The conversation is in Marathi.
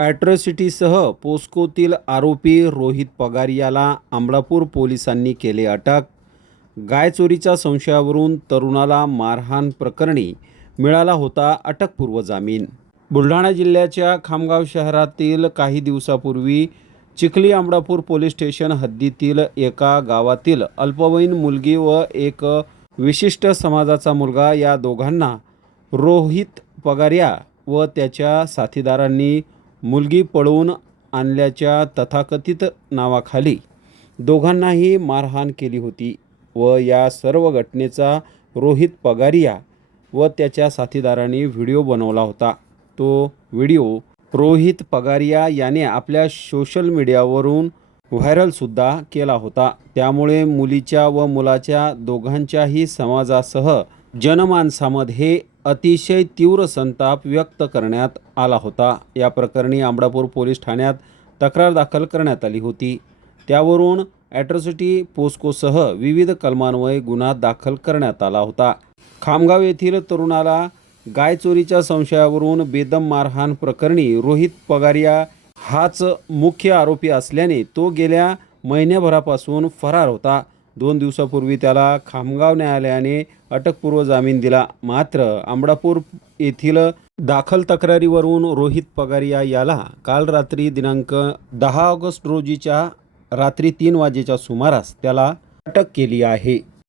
ॲट्रॉसिटीसह पोस्कोतील आरोपी रोहित पगार याला अमलापूर पोलिसांनी केले अटक. गायचोरीच्या संशयावरून तरुणाला मारहाण प्रकरणी मिळाला होता अटकपूर्व जामीन. बुलढाणा जिल्ह्याच्या खामगाव शहरातील काही दिवसापूर्वी चिखली अमडापूर पोलीस स्टेशन हद्दीतील एका गावातील अल्पवयीन मुलगी व एक विशिष्ट समाजाचा मुलगा या दोघांना रोहित पगारिया व त्याच्या साथीदारांनी मुलगी पळवून आणल्याच्या तथाकथित नावाखाली दोघांनाही मारहाण केली होती व या सर्व घटनेचा रोहित पगारिया व त्याच्या साथीदारांनी व्हिडिओ बनवला होता. तो व्हिडिओ रोहित पगारिया याने आपल्या सोशल मीडियावरून व्हायरलसुद्धा केला होता. त्यामुळे मुलीच्या व मुलाच्या दोघांच्याही समाजासह जनमानसामध्ये अतिशय तीव्र संताप व्यक्त करण्यात आला होता. या प्रकरणी आंबडापूर पोलीस ठाण्यात तक्रार दाखल करण्यात आली होती. त्यावरून ॲट्रॉसिटी पोस्कोसह विविध कलमान्वये गुन्हा दाखल करण्यात आला होता. खामगाव येथील तरुणाला गाय चोरीच्या संशयावरून बेदम मारहाण प्रकरणी रोहित पगारिया हाच मुख्य आरोपी असल्याने तो गेल्या महिन्याभरापासून फरार होता. दोन दिवसापूर्वी त्याला खामगाव न्यायालयाने अटकपूर्व जामीन दिला. मात्र आंबडापूर येथील दाखल तक्रारीवरून रोहित पगारिया याला काल रात्री दिनांक दहा ऑगस्ट रोजीच्या रात्री तीन वाजेच्या सुमारास त्याला अटक केली आहे.